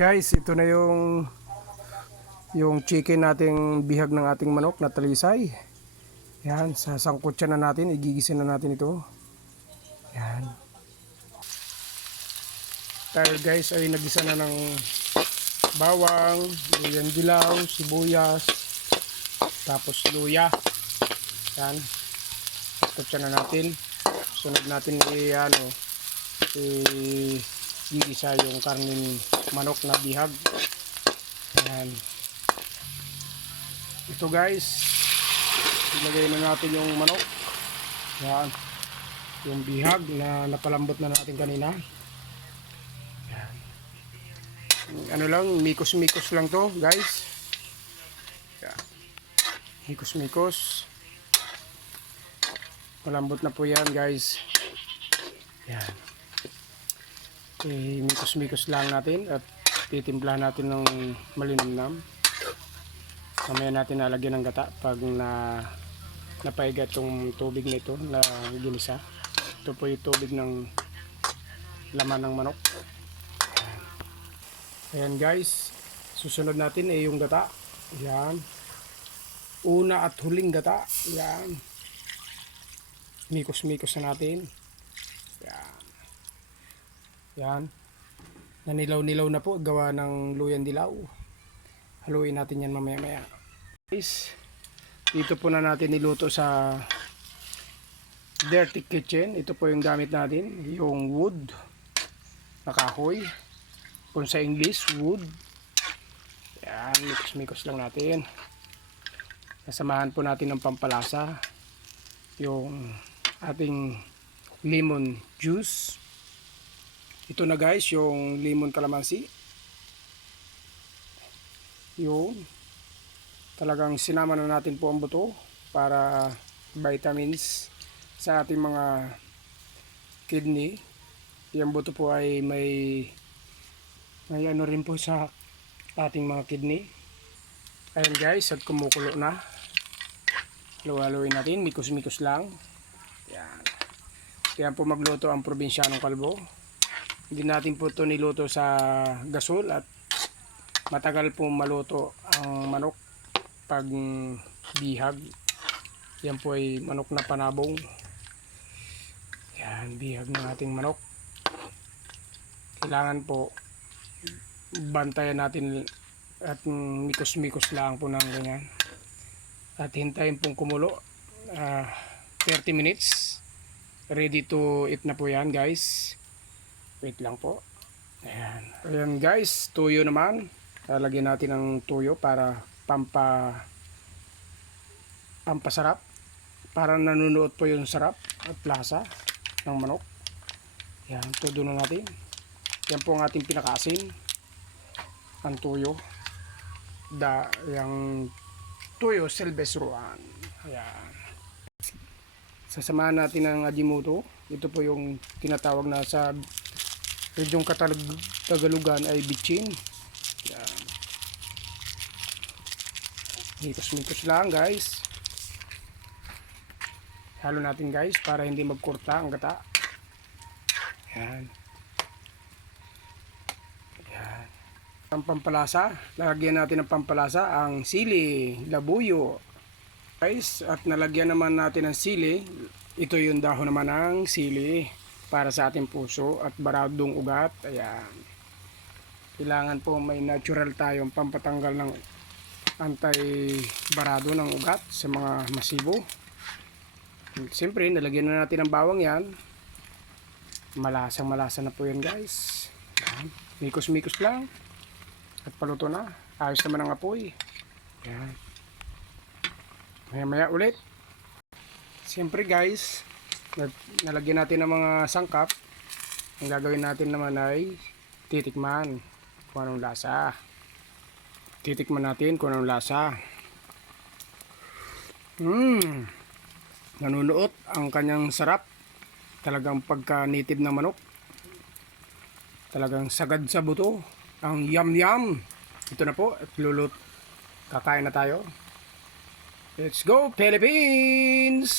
Guys, ito na yung chicken nating bihag ng ating manok na talisay. Yan, sasangkot siya na natin, igigisa na natin ito. Yan. Tayo guys ay nagisa na ng bawang, luyan dilaw, sibuyas, tapos luya. Yan. Sangkot siya na natin. Sunod natin gigisa yung karning manok na bihag. Ayan. Ito guys, ilagay na natin yung manok. Ayan. Yung bihag na napalambot na natin kanina. Ayan. Ano lang, mikos-mikos lang to guys. Ayan. Mikos-mikos. Malambot na po yan guys. Ayan. Mikos-mikos lang natin at titimplahan natin ng malinamnam. Mamaya natin nalagyan ng gata pag napaiga itong tubig nito na ginisa. Ito po yung tubig ng laman ng manok. Ayan guys, susunod natin ay yung gata. Ayan. Una at huling gata. Ayan. Mikos-mikos na natin. Ayan. Yan. Nanilaw-nilaw na po gawa ng luyan dilaw. Haluin natin yan mamaya-maya. Guys, dito po na natin niluto sa dirty kitchen. Ito po yung gamit natin, yung wood na kahoy. Kung sa English, wood. Yan, mikos-mikos lang natin. Nasamahan po natin ng pampalasa yung ating lemon juice. Ito na guys, yung lemon calamansi. Yung talagang sinama na natin po ang buto para vitamins sa ating mga kidney. Yung buto po ay may ano rin po sa ating mga kidney. Ayan guys, at kumukulo na. Halu-haluin natin, mikos-mikos lang. Yan. Kaya po magluto ang probinsyanong kalbo. Hindi natin po ito niluto sa gasol at matagal po maluto ang manok pag bihag. Yan po ay manok na panabong. Yan, bihag ng ating manok. Kailangan po bantayan natin at mikos-mikos lang po ng ganyan. At hintayin pong kumulo. 30 minutes. Ready to eat na po yan guys. Wait lang po. Ayan. Ayan guys, tuyo naman. Lalagyan natin ng tuyo para pampasarap. Para nanunuot po yung sarap at lasa ng manok. Ayan, todo na natin. Yan po ang ating pinakaasin. Ang tuyo. Yung tuyo silvestroan. Ayan. Sasamahan natin ng Ajinomoto. Ito po yung tinatawag na sa yung Tagalugan ay bitchin. Yan. Mikos-mikos lang guys. Halo natin guys para hindi magkurta ang gata. Yan. Yan. Ang pampalasa, lagyan natin ng pampalasa ang sili, labuyo. Guys, at nalagyan naman natin ng sili. Ito yung dahon naman ng sili para sa ating puso at baradong ugat. Ayan. Kailangan po may natural tayong pampatanggal ng anti-barado ng ugat sa mga masibo. Siyempre, nalagyan na natin ng bawang yan. Malasang-malasa na po yan guys. Ayan. Mikos-mikos lang. At paluto na. Ayos naman ang apoy. Ayan. Maya-maya ulit. Siyempre guys, nalagyan natin ng mga sangkap. Ang gagawin natin naman ay titikman kung anong lasa. Titikman natin kung anong lasa. Nanunuot ang kanyang sarap. Talagang pagka-native ng manok. Talagang sagad sa buto. Ang yum-yum. Ito na po. At kakain na tayo. Let's go Philippines!